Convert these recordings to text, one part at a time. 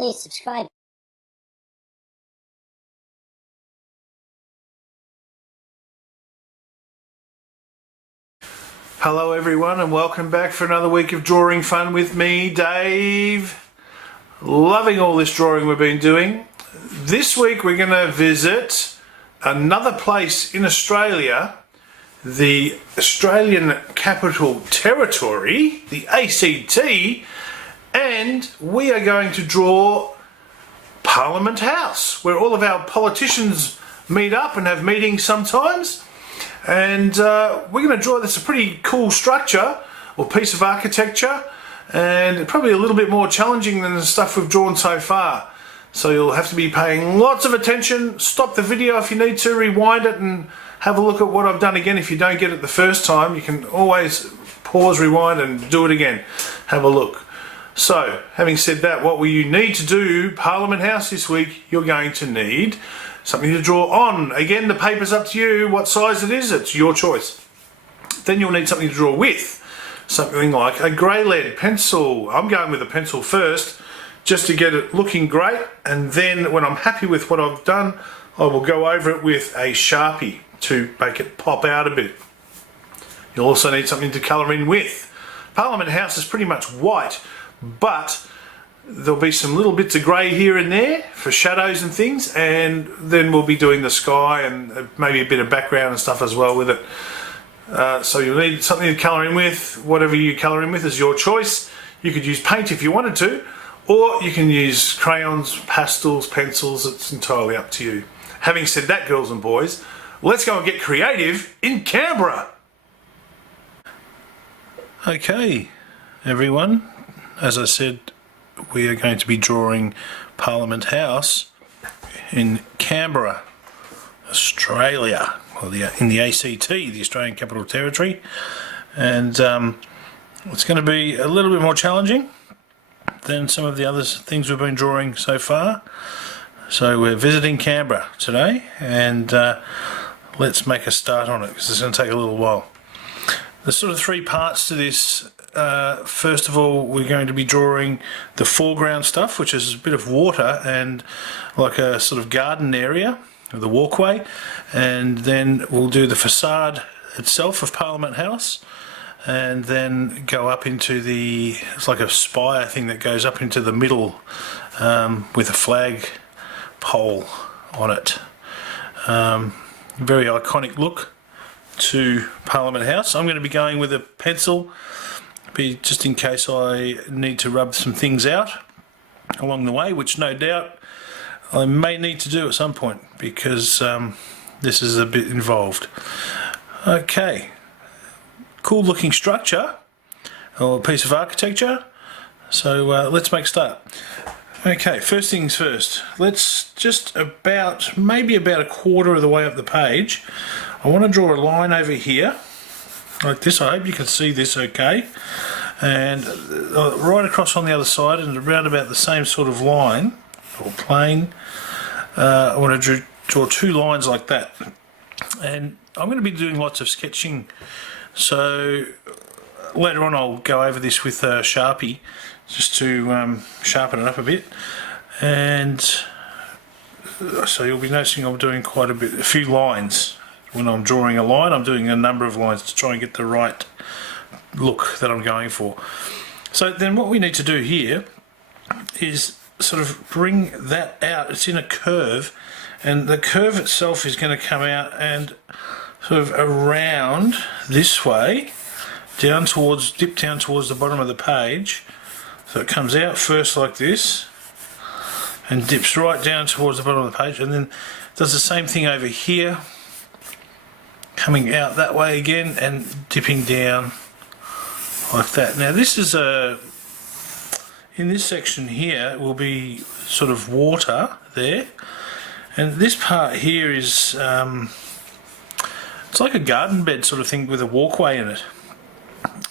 please subscribe. Hello everyone and welcome back for another week of drawing fun with me, Dave. Loving all this drawing we've been doing. This week we're going to visit another place in Australia, the Australian Capital Territory, the A.C.T, and we are going to draw Parliament House, where all of our politicians meet up and have meetings sometimes. And we're going to draw this a pretty cool structure or piece of architecture, and probably a little bit more challenging than the stuff we've drawn so far. So you'll have to be paying lots of attention. Stop the video if you need to, rewind it and have a look at what I've done again. If you don't get it the first time, you can always pause, rewind and do it again. Have a look. So, having said that, what will you need to do Parliament House this week? You're going to need something to draw on. Again, the paper's up to you what size it is, it's your choice. Then you'll need something to draw with. Something like a grey lead pencil. I'm going with a pencil first, just to get it looking great, and then when I'm happy with what I've done, I will go over it with a Sharpie to make it pop out a bit. You'll also need something to colour in with. Parliament House is pretty much white, but there'll be some little bits of grey here and there for shadows and things, and then we'll be doing the sky and maybe a bit of background and stuff as well with it. So you'll need something to colour in with. Whatever you colour in with is your choice. You could use paint if you wanted to, or you can use crayons, pastels, pencils. It's entirely up to you. Having said that, girls and boys, let's go and get creative in Canberra. Okay, everyone, as I said, we are going to be drawing Parliament House in Canberra, Australia, or in the A.C.T, the Australian Capital Territory, and it's going to be a little bit more challenging than some of the other things we've been drawing so far. So we're visiting Canberra today, and let's make a start on it because it's going to take a little while. There's sort of three parts to this. First of all, we're going to be drawing the foreground stuff, which is a bit of water and like a sort of garden area, the walkway, and then we'll do the facade itself of Parliament House, and then go up into it's like a spire thing that goes up into the middle with a flag pole on it. Very iconic look to Parliament House. I'm going to be going with a pencil, just in case I need to rub some things out along the way, which no doubt I may need to do at some point because this is a bit involved. Okay, cool looking structure or piece of architecture, so let's make a start. Okay, first things first, let's just maybe about a quarter of the way up the page, I want to draw a line over here like this. I hope you can see this okay, and right across on the other side and around about the same sort of line or plane. I want to draw two lines like that, and I'm going to be doing lots of sketching, so later on I'll go over this with a Sharpie just to sharpen it up a bit, and so you'll be noticing I'm doing quite a few lines. When I'm drawing a line, I'm doing a number of lines to try and get the right look that I'm going for. So then what we need to do here is sort of bring that out. It's in a curve, and the curve itself is going to come out and sort of around this way, dip down towards the bottom of the page. So it comes out first like this and dips right down towards the bottom of the page, and then does the same thing over here, coming out that way again and dipping down like that. Now this is in this section here will be sort of water there, and this part here is it's like a garden bed sort of thing with a walkway in it.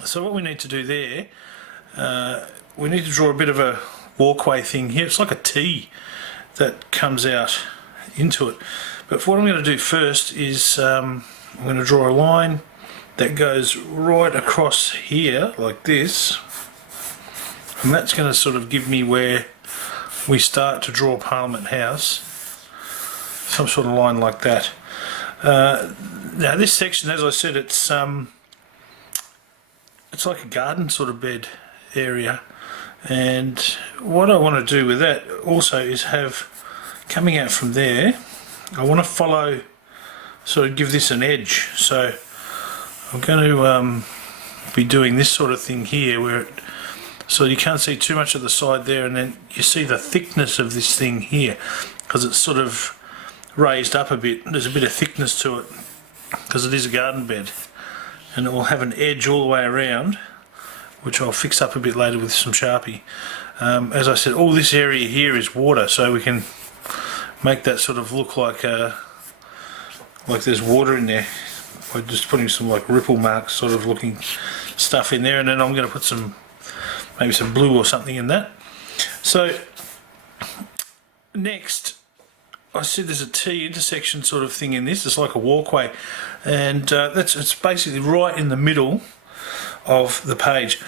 So what we need to do there, we need to draw a bit of a walkway thing here. It's like a T that comes out into it. But what I'm going to do first is I'm going to draw a line that goes right across here like this, and that's going to sort of give me where we start to draw Parliament House, some sort of line like that. Now this section, as I said, it's like a garden sort of bed area, and what I want to do with that also is have, coming out from there, I want to follow, sort of give this an edge. So I'm going to be doing this sort of thing here, where it, so you can't see too much of the side there, and then you see the thickness of this thing here, because it's sort of raised up a bit. There's a bit of thickness to it because it is a garden bed, and it will have an edge all the way around, which I'll fix up a bit later with some Sharpie. As I said, all this area here is water, so we can make that sort of look like there's water in there by just putting some like ripple marks sort of looking stuff in there, and then I'm going to put some, maybe some blue or something in that. So next, I said there's a T intersection sort of thing in this. It's like a walkway, and it's basically right in the middle of the page.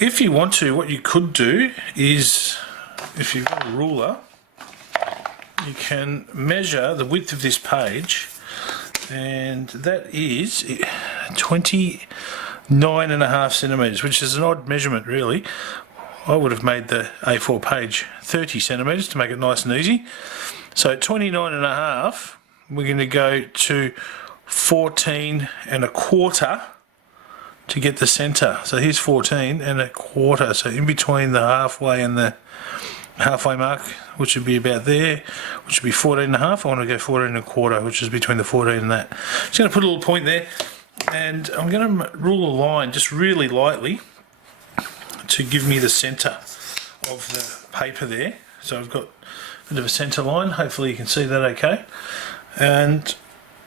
If you want to, what you could do is, if you've got a ruler, you can measure the width of this page, and that is 29.5 centimetres, which is an odd measurement really. I would have made the A4 page 30 centimetres to make it nice and easy. So 29.5, we're going to go to 14.25 to get the centre. So here's 14.25, so in between the halfway and the halfway mark, which would be about there, which would be 14.5. I want to go 14.25, which is between the 14 and that. Just going to put a little point there, and I'm going to rule a line just really lightly to give me the centre of the paper there. So I've got a bit of a centre line. Hopefully you can see that okay. And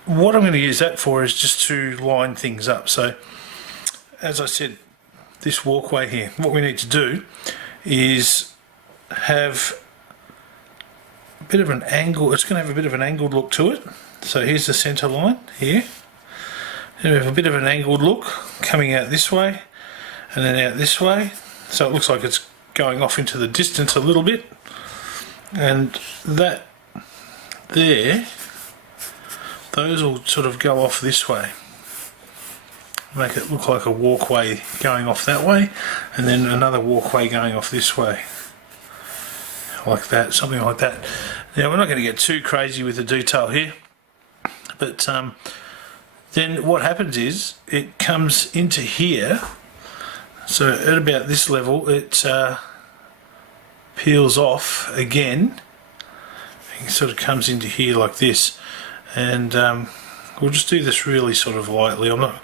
what I'm going to use that for is just to line things up. So as I said, this walkway here, what we need to do is have a bit of an angle. It's going to have a bit of an angled look to it. So here's the centre line here, and we have a bit of an angled look coming out this way and then out this way, so it looks like it's going off into the distance a little bit, and that there, those will sort of go off this way, make it look like a walkway going off that way, and then another walkway going off this way, like that, something like that. Now we're not going to get too crazy with the detail here, but then what happens is it comes into here, so at about this level it peels off again. It sort of comes into here like this, and we'll just do this really sort of lightly. I'm not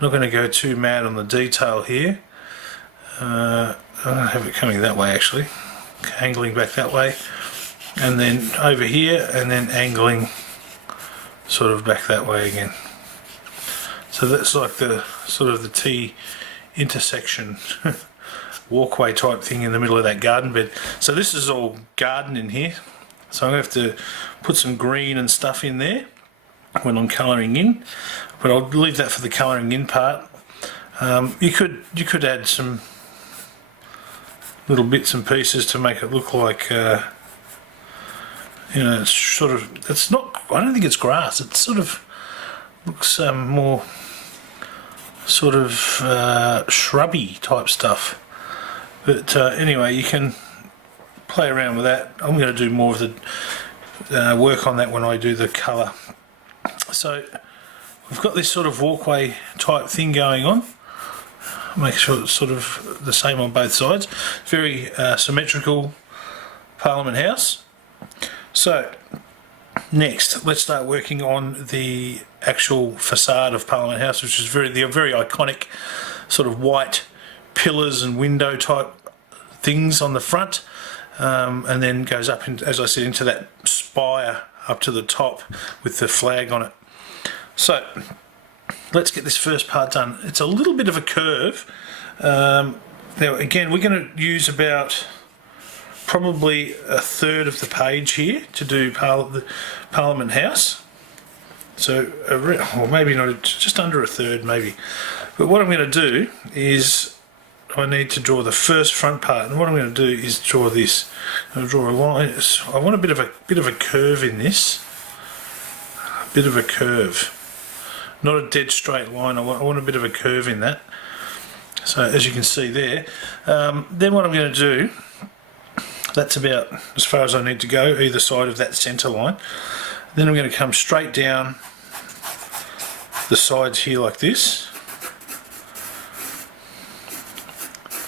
going to go too mad on the detail here. I don't have it coming that way actually, angling back that way, and then over here, and then angling sort of back that way again. So that's like the sort of the T intersection walkway type thing in the middle of that garden bed. So this is all garden in here, so I'm going to have to put some green and stuff in there when I'm colouring in, but I'll leave that for the colouring in part. You could add some little bits and pieces to make it look like you know, it's sort of, it's not, I don't think it's grass, it sort of looks more sort of shrubby type stuff, but anyway, you can play around with that. I'm going to do more of the work on that when I do the colour. So we've got this sort of walkway type thing going on. Make sure it's sort of the same on both sides. Very symmetrical Parliament House. So next, let's start working on the actual facade of Parliament House, which is the very iconic sort of white pillars and window type things on the front, and then goes up, as I said, into that spire up to the top with the flag on it. So let's get this first part done. It's a little bit of a curve. Now again, we're going to use about probably a third of the page here to do the Parliament House. So, or maybe not, just under a third maybe. But what I'm going to do is I need to draw the first front part, and what I'm going to do is draw this. I'm going to draw a line. I want a bit of a curve in this, a bit of a curve, not a dead straight line. I want a bit of a curve in that. So as you can see there, then what I'm going to do, that's about as far as I need to go either side of that centre line. Then I'm going to come straight down the sides here like this,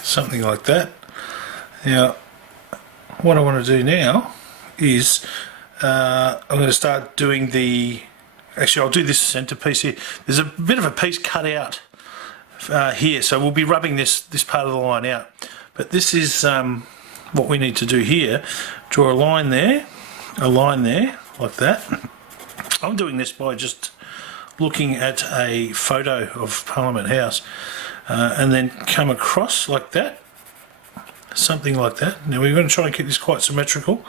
something like that. Now what I want to do now is I'm going to start doing actually I'll do this centrepiece here. There's a bit of a piece cut out here, so we'll be rubbing this part of the line out, but this is what we need to do here. Draw a line there like that. I'm doing this by just looking at a photo of Parliament House, and then come across like that, something like that. Now we're going to try and keep this quite symmetrical,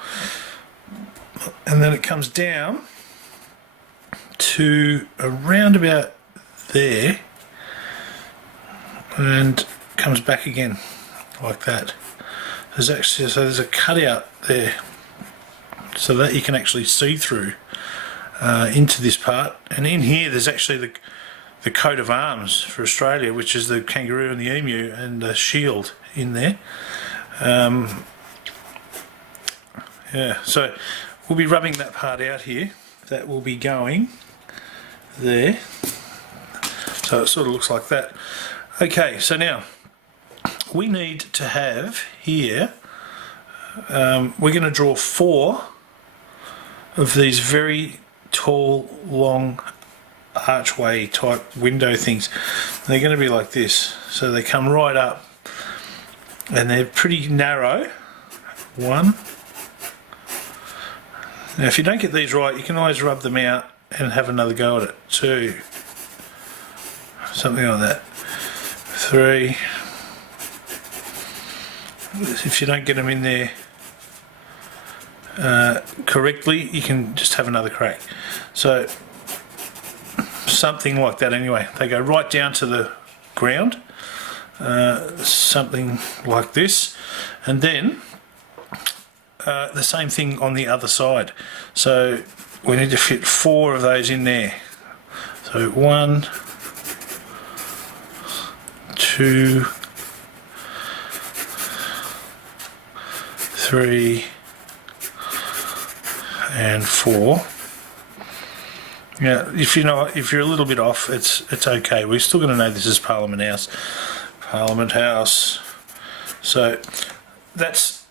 and then it comes down to around about there and comes back again like that. There's a cutout there so that you can actually see through into this part, and in here there's actually the coat of arms for Australia, which is the kangaroo and the emu and the shield in there. Yeah, so we'll be rubbing that part out here. That will be going there, so it sort of looks like that. Okay, so now we need to have here, we're going to draw 4 of these very tall, long archway type window things. They're going to be like this, so they come right up and they're pretty narrow. 1. Now if you don't get these right, you can always rub them out and have another go at it. 2, something like that. 3. If you don't get them in there correctly, you can just have another crack. So something like that anyway. They go right down to the ground, something like this, and then the same thing on the other side. So we need to fit 4 of those in there. So 1, 2, 3 and 4. Yeah, if you're a little bit off, it's okay. We're still going to know this is Parliament House. Parliament House. So that's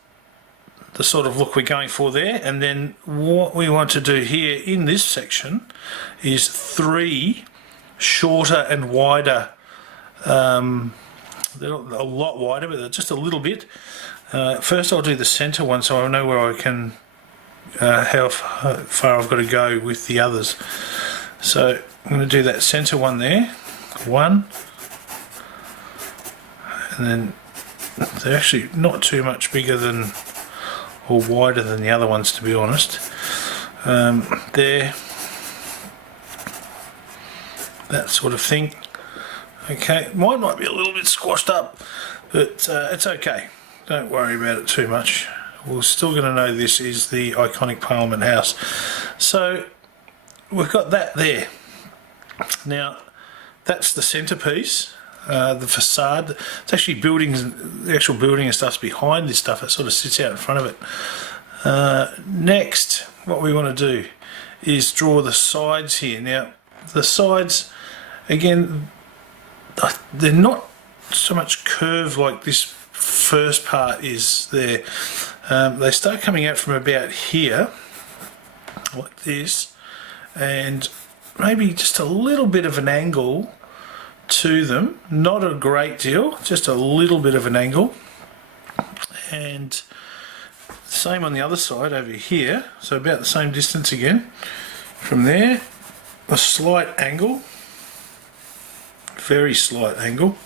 the sort of look we're going for there. And then what we want to do here in this section is 3 shorter and wider. They're not a lot wider, but they're just a little bit. First I'll do the centre one so I know where I can, how far I've got to go with the others. So I'm going to do that centre one there, 1, and then they're actually not too much bigger than or wider than the other ones, to be honest. There, that sort of thing. Okay, mine might be a little bit squashed up, but it's okay. Don't worry about it too much. We're still going to know this is the iconic Parliament House. So we've got that there. Now that's the centrepiece, the facade. It's actually buildings, the actual building and stuff's behind this stuff. It sort of sits out in front of it. Next, what we want to do is draw the sides here. Now the sides, again, they're not so much curved like this first part is there. They start coming out from about here like this, and maybe just a little bit of an angle to them, not a great deal, just a little bit of an angle. And same on the other side over here, so about the same distance again from there, a slight angle, very slight angle,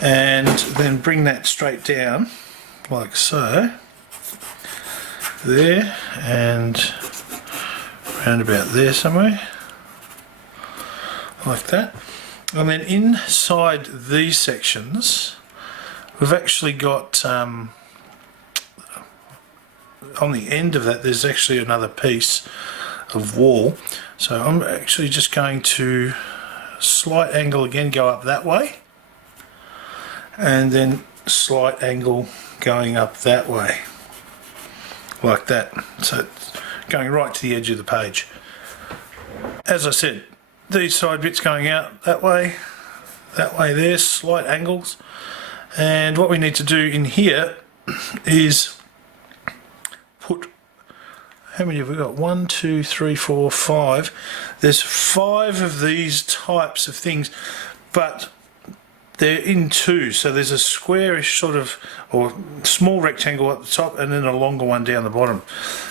and then bring that straight down like so, there, and around about there somewhere like that. And then inside these sections we've actually got on the end of that there's actually another piece of wall, so I'm actually just going to slight angle again, go up that way, and then slight angle going up that way, like that, so it's going right to the edge of the page. As I said, these side bits going out that way there, slight angles. And what we need to do in here is put, how many have we got? 1, 2, 3, 4, 5. There's 5 of these types of things, but they're in 2. So there's a squarish sort of, or small rectangle at the top and then a longer one down the bottom.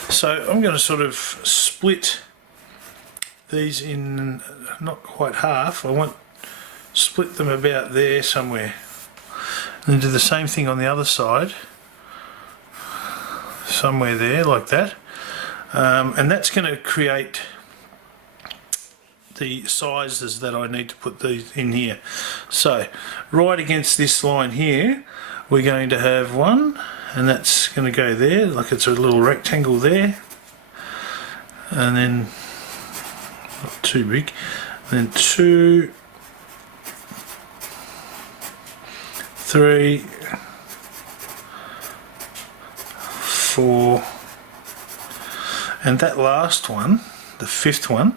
So I'm going to sort of split these in not quite half. I want split them about there somewhere, and do the same thing on the other side, somewhere there like that, and that's going to create the sizes that I need to put these in here. So right against this line here we're going to have one, and that's going to go there like it's a little rectangle there, and then not too big, and then 2, 3, 4, and that last one, the 5th one,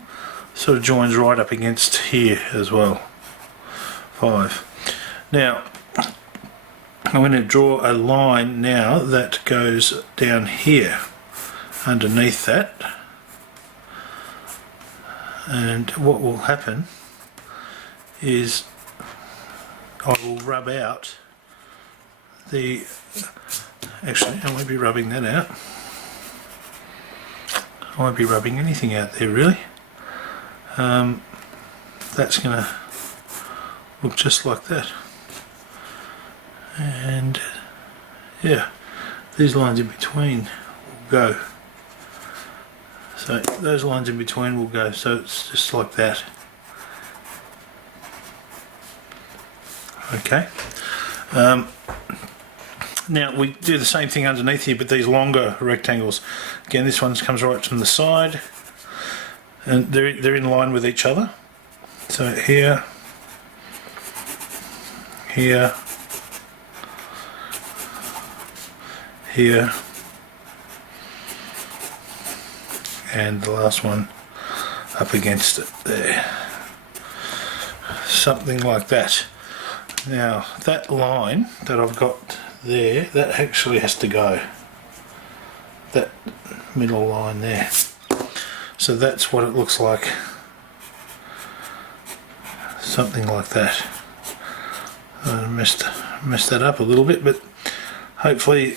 sort of joins right up against here as well. 5. Now I'm going to draw a line now that goes down here underneath that, and what will happen is I will rub out the, actually I won't be rubbing that out, I won't be rubbing anything out there really. That's going to look just like that, and yeah, these lines in between will go, so those lines in between will go, so it's just like that. Okay, now we do the same thing underneath here, but these longer rectangles, again this one comes right from the side and they're in line with each other, so here, here, here, and the last one up against it there, something like that. Now that line that I've got there, that actually has to go, that middle line there, so that's what it looks like, something like that. I messed that up a little bit, but hopefully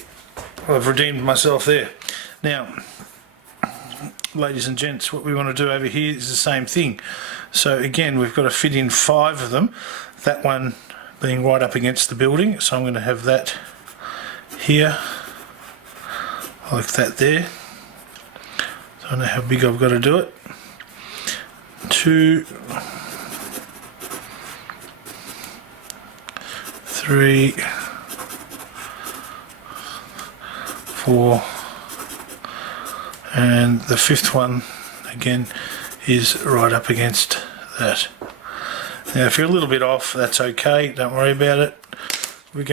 I've redeemed myself there. Now ladies and gents, what we want to do over here is the same thing. So again we've got to fit in 5 of them, that one being right up against the building, so I'm going to have that here like that there. So I don't know how big I've got to do it. 2, 3, 4, and the 5th one again is right up against that. Now if you're a little bit off, that's okay, don't worry about it. We're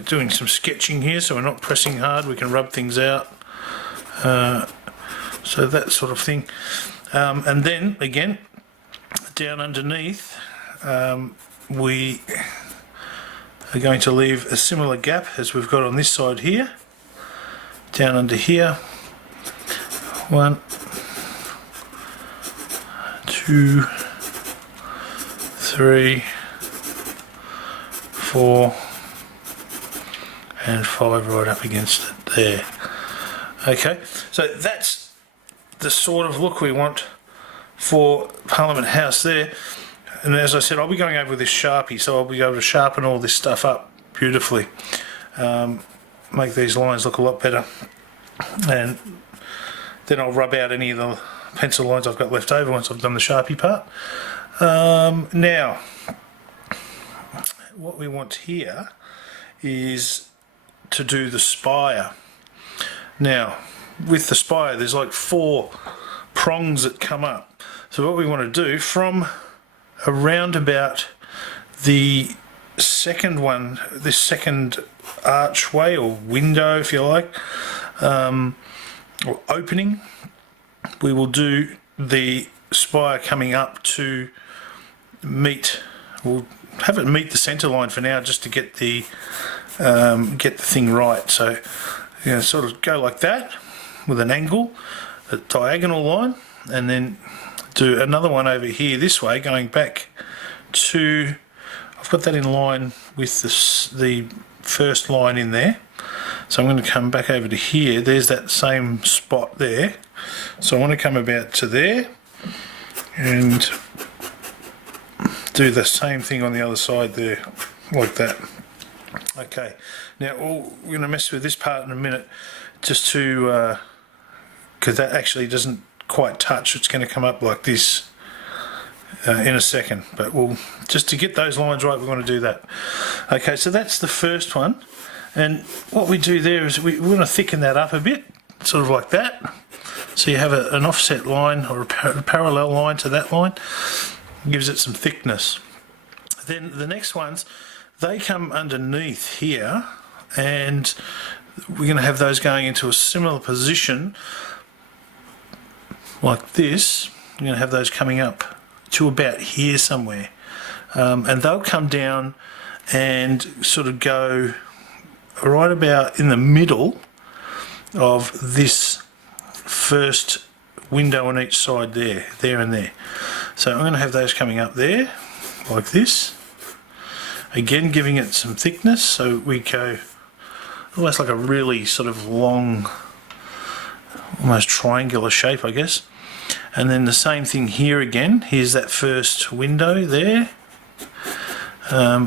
doing some sketching here, so we're not pressing hard, we can rub things out, so that sort of thing. And then again down underneath we are going to leave a similar gap as we've got on this side here, down under here, 1, 2, 3, 4, and 5 right up against it there. Okay, so that's the sort of look we want for Parliament House there. And as I said, I'll be going over with this Sharpie, so I'll be able to sharpen all this stuff up beautifully, make these lines look a lot better, and then I'll rub out any of the pencil lines I've got left over once I've done the Sharpie part. Now what we want here is to do the spire. Now, with the spire, there's like 4 prongs that come up. So what we want to do, from around about the second one, this second archway or window, if you like, or opening, we will do the spire coming up to meet, we'll have it meet the centre line for now, just to get the thing right. So you're going to sort of go like that with an angle, a diagonal line, and then do another one over here this way, going back to, I've got that in line with the first line in there. So I'm going to come back over to here. There's that same spot there. So I want to come about to there and do the same thing on the other side there, like that. Okay, now we're going to mess with this part in a minute, just to, because that actually doesn't quite touch. It's going to come up like this in a second, but we'll, just to get those lines right, we want to do that. Okay, so that's the first one, and what we do there is we want to thicken that up a bit, sort of like that. So you have an offset line or a parallel line to that line, gives it some thickness. Then the next ones, they come underneath here, and we're going to have those going into a similar position like this. We're going to have those coming up to about here somewhere, and they'll come down and sort of go right about in the middle of this first window on each side there and there. So I'm going to have those coming up there like this, again giving it some thickness, so we go almost like a really sort of long, almost triangular shape, I guess. And then the same thing here again. Here's that first window there.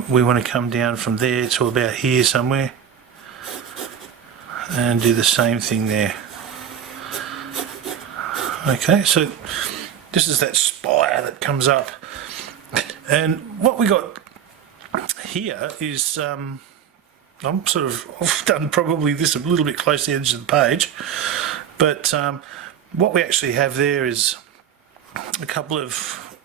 We want to come down from there to about here somewhere and do the same thing there. Okay, so this is that spire that comes up, and what we got here is I've done probably this a little bit close to the edge of the page, but what we actually have there is a couple of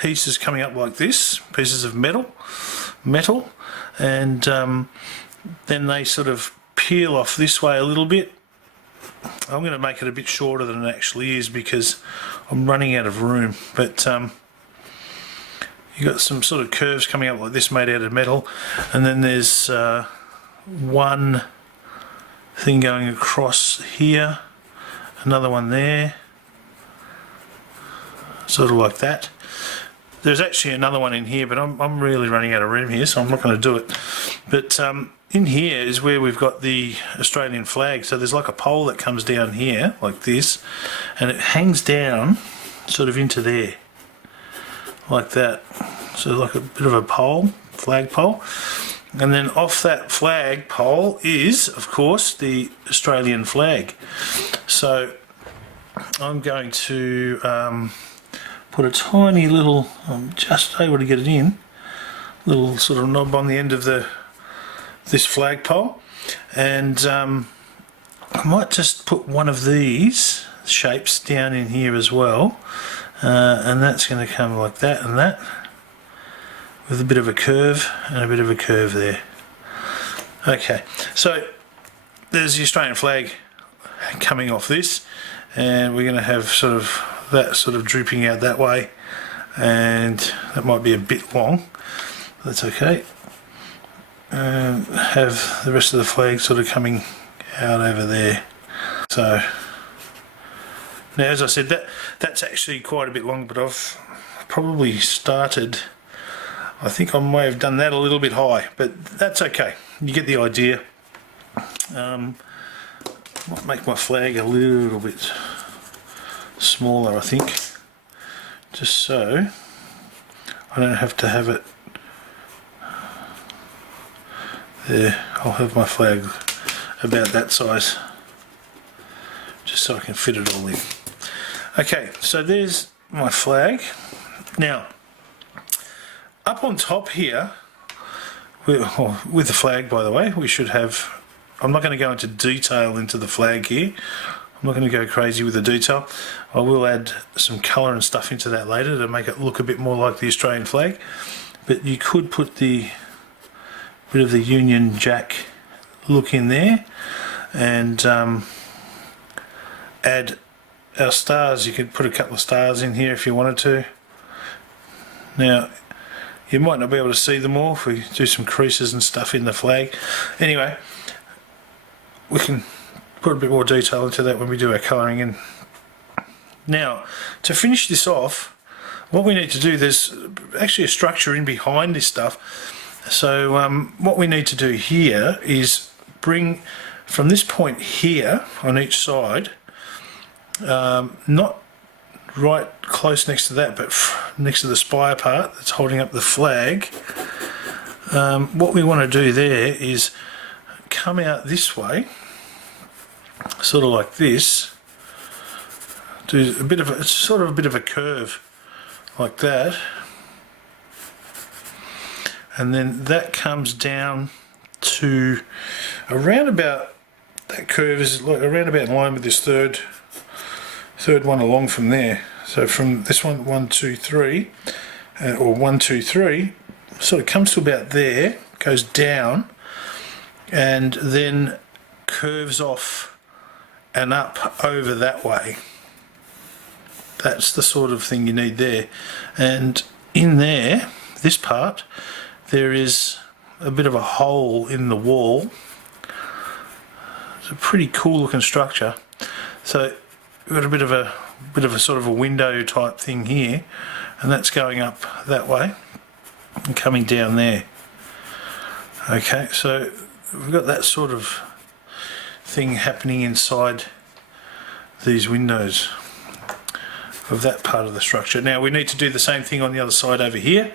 pieces coming up like this, pieces of metal, and then they sort of peel off this way a little bit. I'm going to make it a bit shorter than it actually is because I'm running out of room, but you've got some sort of curves coming up like this made out of metal, and then there's one thing going across here, another one there, sort of like that. There's actually another one in here, but I'm really running out of room here, so I'm not going to do it. But in here is where we've got the Australian flag. So there's like a pole that comes down here like this, and it hangs down sort of into there like that. So like a bit of a pole, flag pole, and then off that flag pole is of course the Australian flag. So I'm going to put a tiny little, I'm just able to get it in, little sort of knob on the end of this flagpole, and I might just put one of these shapes down in here as well, and that's going to come like that and that, with a bit of a curve and a bit of a curve there. Okay, so there's the Australian flag coming off this, and we're going to have sort of that sort of drooping out that way, and that might be a bit long, that's okay. Have the rest of the flag sort of coming out over there. So now, as I said, that's actually quite a bit long, but I've probably started, I think I may have done that a little bit high, but that's okay, you get the idea. Might make my flag a little bit smaller, I think, just so I don't have to have it there. I'll have my flag about that size, just so I can fit it all in. Okay, so there's my flag. Now, up on top here, with the flag, by the way, we should have, I'm not going to go into detail into the flag here. I'm not going to go crazy with the detail. I will add some colour and stuff into that later to make it look a bit more like the Australian flag. But you could put the bit of the Union Jack look in there, and add our stars. You could put a couple of stars in here if you wanted to. Now, you might not be able to see them all if we do some creases and stuff in the flag. Anyway, we can put a bit more detail into that when we do our colouring in. Now, to finish this off, what we need to do, there's actually a structure in behind this stuff. So what we need to do here is bring from this point here on each side, not right close next to that, but next to the spire part that's holding up the flag. What we want to do there is come out this way, sort of like this, do a bit of a, it's sort of a bit of a curve like that, and then that comes down to around about, that curve is like around about in line with this third one along from there. So from this one, 1, 2, 3, or 1, 2, 3, sort of comes to about there, goes down, and then curves off and up over that way. That's the sort of thing you need there. And in there, this part, there is a bit of a hole in the wall. It's a pretty cool looking structure. So we've got a bit of a sort of a window type thing here, and that's going up that way and coming down there. Okay, so we've got that sort of thing happening inside these windows of that part of the structure. Now we need to do the same thing on the other side over here.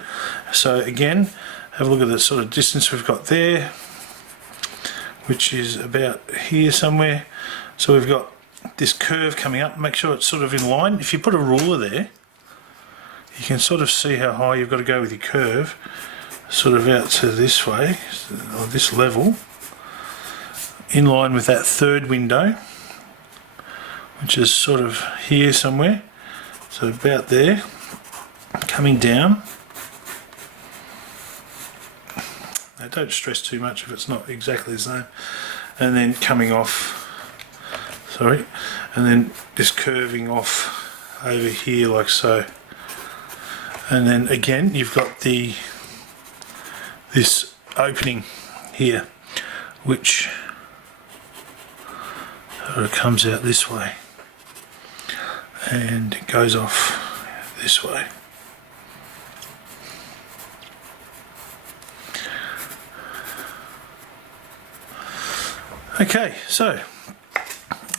So again, have a look at the sort of distance we've got there, which is about here somewhere. So we've got this curve coming up. Make sure it's sort of in line. If you put a ruler there, you can sort of see how high you've got to go with your curve, sort of out to this way, or this level, in line with that third window, which is sort of here somewhere. So about there, coming down. Now don't stress too much if it's not exactly the same. And then coming off, sorry, and then just curving off over here like so. And then again, you've got this opening here, which sort of comes out this way and it goes off this way. Okay, so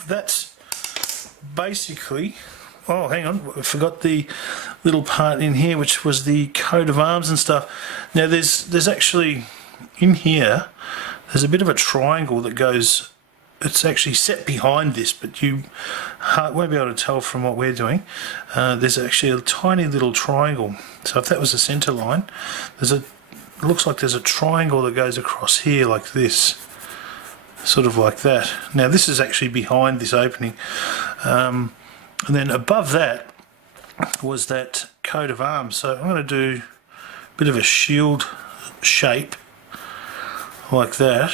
that's basically, oh hang on, I forgot the little part in here which was the coat of arms and stuff. Now there's actually, in here, there's a bit of a triangle that goes, it's actually set behind this, but you won't be able to tell from what we're doing. There's actually a tiny little triangle. So if that was the centre line, it looks like there's a triangle that goes across here like this, sort of like that. Now this is actually behind this opening. And then above that was that coat of arms. So I'm going to do a bit of a shield shape like that.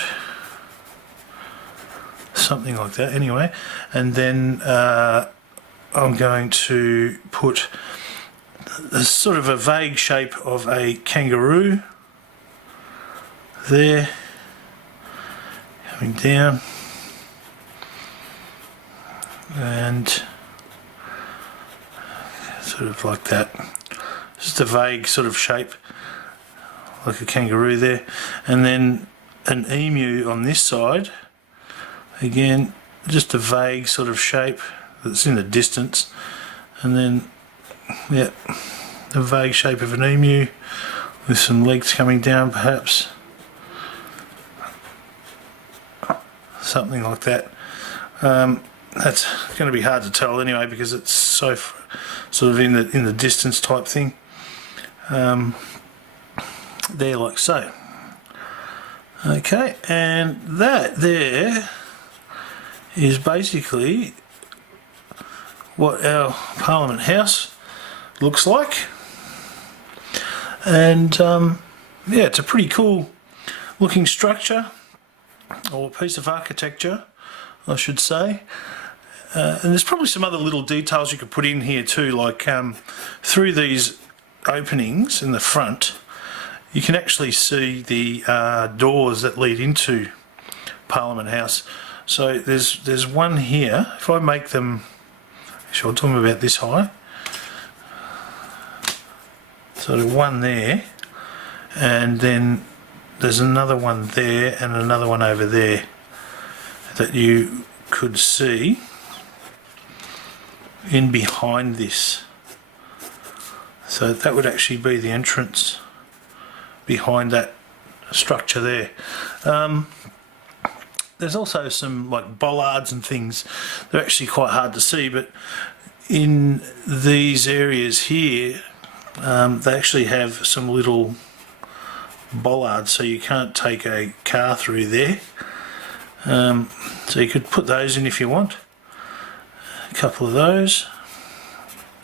Something like that anyway, and then I'm going to put a sort of a vague shape of a kangaroo there, coming down, and sort of like that, just a vague sort of shape like a kangaroo there, and then an emu on this side. Again, just a vague sort of shape that's in the distance, and then, yeah, a vague shape of an emu with some legs coming down perhaps. Something like that. That's going to be hard to tell anyway because it's so sort of in the distance type thing. There, like so. Okay, and that there is basically what our Parliament House looks like. And yeah, it's a pretty cool looking structure, or piece of architecture I should say. And there's probably some other little details you could put in here too, like through these openings in the front you can actually see the doors that lead into Parliament House. So there's one here. If I make them, actually I'll talk about this high. So there's one there, and then there's another one there and another one over there that you could see in behind this. So that would actually be the entrance behind that structure there. There's also some like bollards and things. They're actually quite hard to see, but in these areas here they actually have some little bollards, so you can't take a car through there. So you could put those in if you want. A couple of those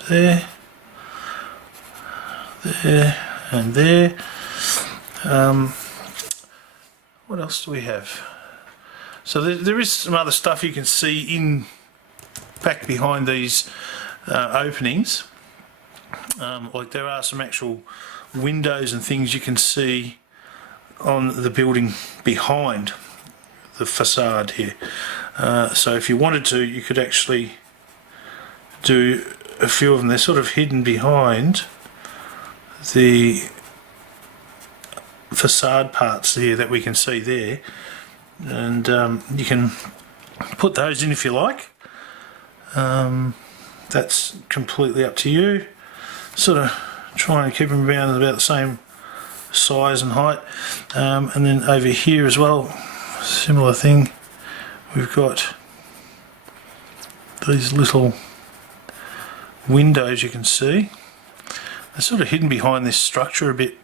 there, there and there. What else do we have? So there is some other stuff you can see in back behind these openings. Like there are some actual windows and things you can see on the building behind the facade here. So if you wanted to, you could actually do a few of them. They're sort of hidden behind the facade parts here that we can see there, and you can put those in if you like. That's completely up to you. Sort of trying to keep them around about the same size and height. And then over here as well, similar thing. We've got these little windows you can see. They're sort of hidden behind this structure a bit.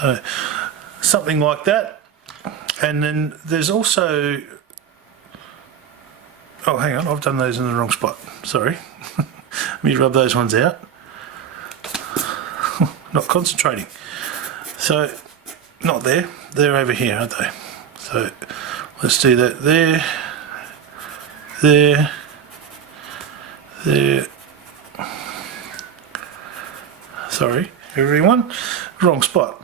So something like that. And then there's also, oh hang on, I've done those in the wrong spot, sorry. Let me rub those ones out. Not concentrating. So not there, they're over here, aren't they? So let's do that there, there, there. Sorry everyone, wrong spot.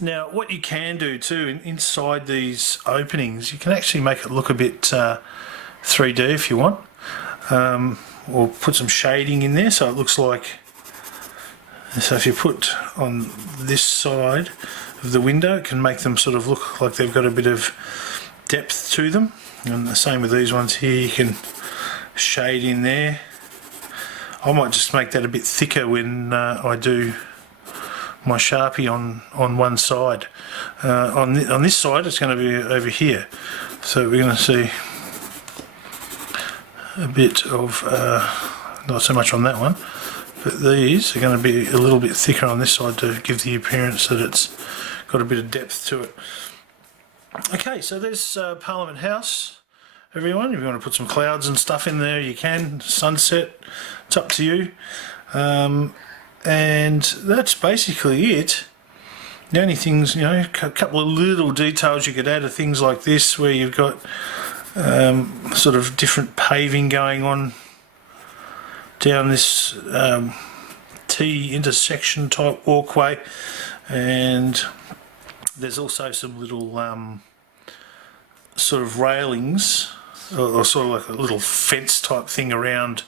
Now what you can do too inside these openings, you can actually make it look a bit 3D if you want, or put some shading in there so it looks like, so if you put on this side of the window, it can make them sort of look like they've got a bit of depth to them. And the same with these ones here, you can shade in there. I might just make that a bit thicker when I do my Sharpie on one side. On this side it's going to be over here, so we're going to see a bit of, not so much on that one, but these are going to be a little bit thicker on this side to give the appearance that it's got a bit of depth to it. Okay, so there's Parliament House, everyone. If you want to put some clouds and stuff in there, you can. Sunset, it's up to you. And that's basically it. The only things, you know, a couple of little details you could add are things like this, where you've got sort of different paving going on down this T intersection type walkway, and there's also some little sort of railings, or sort of like a little fence type thing around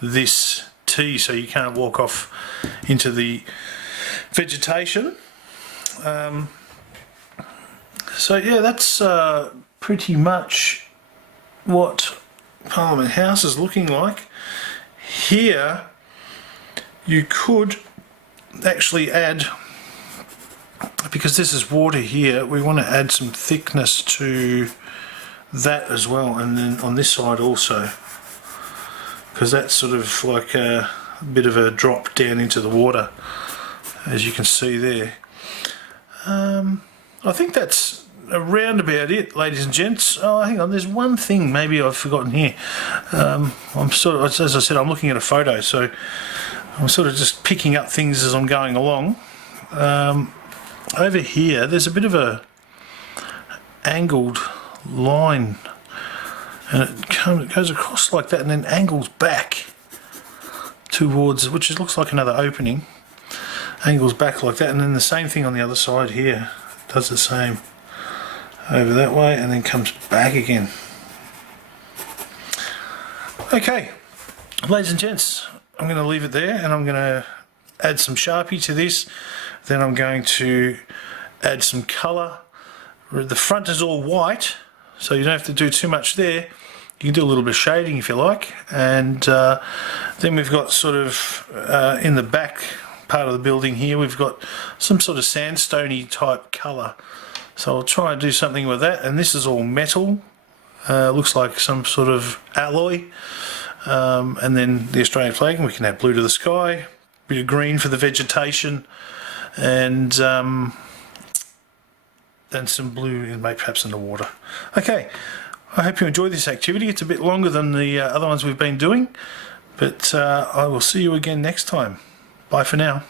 this T, so you can't walk off into the vegetation. So yeah, that's pretty much what Parliament House is looking like. Here you could actually add, because this is water here, we want to add some thickness to that as well, and then on this side also, because that's sort of like a bit of a drop down into the water, as you can see there. I think that's around about it, ladies and gents. Oh, hang on, there's one thing maybe I've forgotten here. I'm sort of, as I said, I'm looking at a photo, so I'm sort of just picking up things as I'm going along. Over here, there's a bit of a angled line, and it goes across like that and then angles back towards, which looks like another opening. Angles back like that, and then the same thing on the other side here. It does the same over that way and then comes back again. Okay, ladies and gents, I'm going to leave it there and I'm going to add some Sharpie to this. Then I'm going to add some colour. The front is all white, so you don't have to do too much there. You can do a little bit of shading if you like, and then we've got sort of in the back part of the building here, we've got some sort of sandstone-y type colour. So I'll try and do something with that, and this is all metal. Looks like some sort of alloy. And then the Australian flag, and we can add blue to the sky, a bit of green for the vegetation, and some blue in maybe perhaps in the water. Okay, I hope you enjoyed this activity. It's a bit longer than the other ones we've been doing, but I will see you again next time. Bye for now.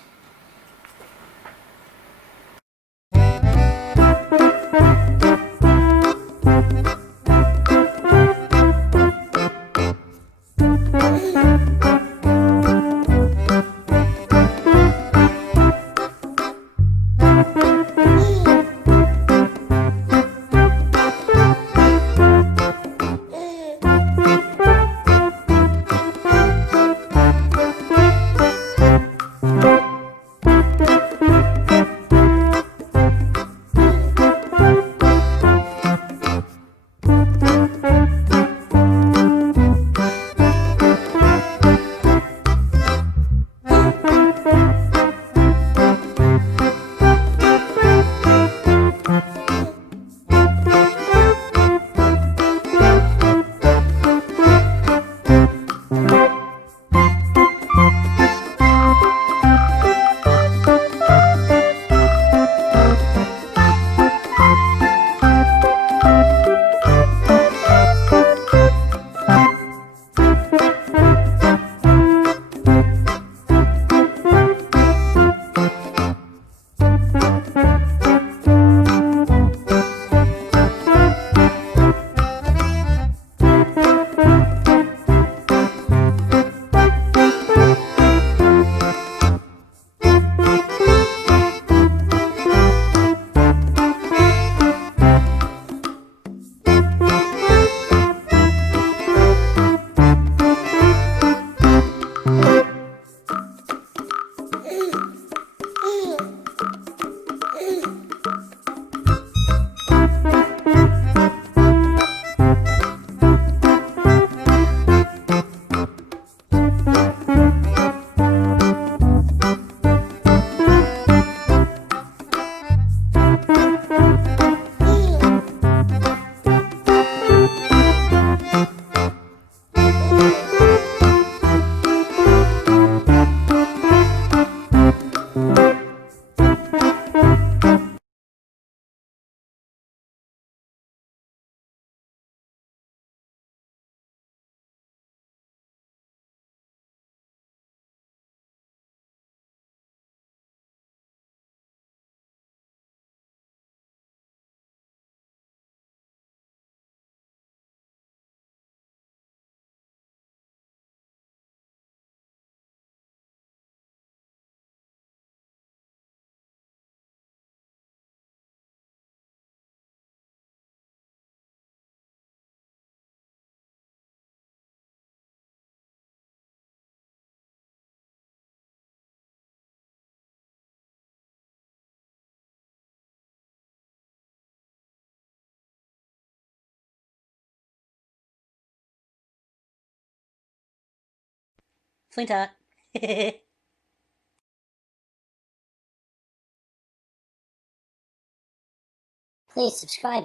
Flint. Please subscribe.